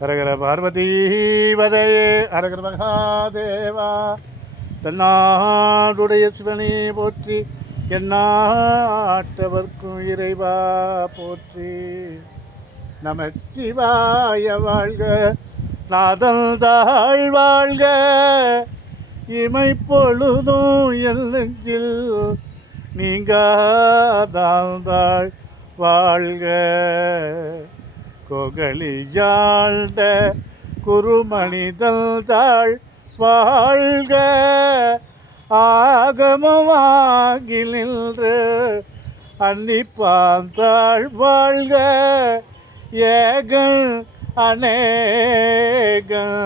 ஹரஹர பார்வதீபதையே ஹரஹர மகாதேவா. தன்னாடுடைய சிவனே போற்றி, எந்நாட்டவர்க்கும் இறைவா போற்றி. நமச்சிவாய வாழ்க, நாதல் தாழ் வாழ்க, இமைப்பொழுதும் என் நெஞ்சில் நீங்காதாழ்ந்தாள் வாழ்க. கொகலியாழ்ந்த குருமணிதல் தாழ் வாழ்க, ஆகமமாகி நின்று அன்னிப்பாந்தாள் வாழ்க. ஏகன் அநேகன்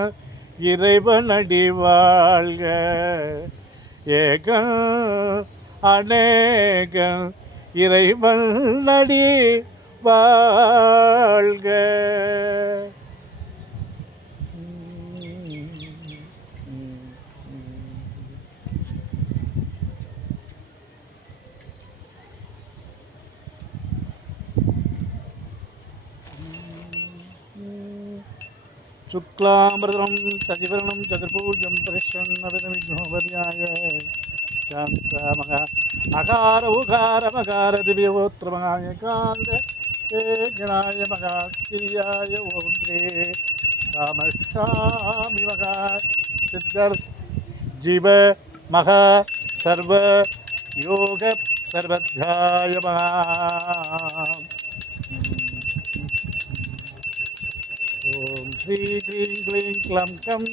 இறைவனடி வாழ்க, ஏகன் அநேகன் இறைவன் நடி வாழ்க. சுக்லாம்பரம் சதிவரணம் சதுர்பூஜம் பிரசன்னவிഘ്നോപര്യായ சாந்தமக அகார உகார மகார திவ்யோத்திரமகாய காந்த ஏகனாய மகாஸ்திரியாய ஓம் ஸ்ரீ ராமசாமி மகா சித்தர் ஜீவ மகா சர்வ யோக சர்வத்யாய மகா. ஓம் ஸ்ரீ க்ரீம் க்ளீம் க்ளம் கம்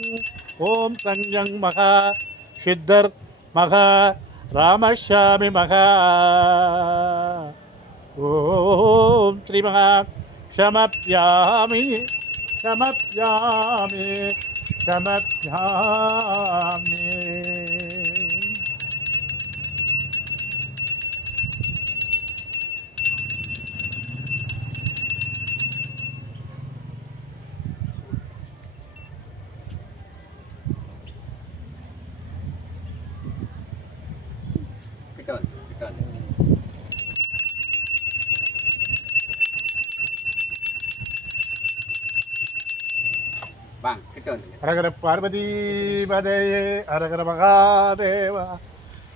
ஓம் சஞ்சங் மகா சித்தர் மகா ராமசாமி மகா. ஓம் ஸ்ரீ மகா சமப்யாமி சமப்யாமி சமப்யாமி. ஹரஹர பார்வதீபதையே ஹரஹர மகாதேவா.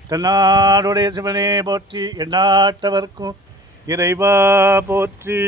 தன்னாடுடைய சிவனே போற்றி, எந்நாட்டவர்க்கும் இறைவா போற்றி.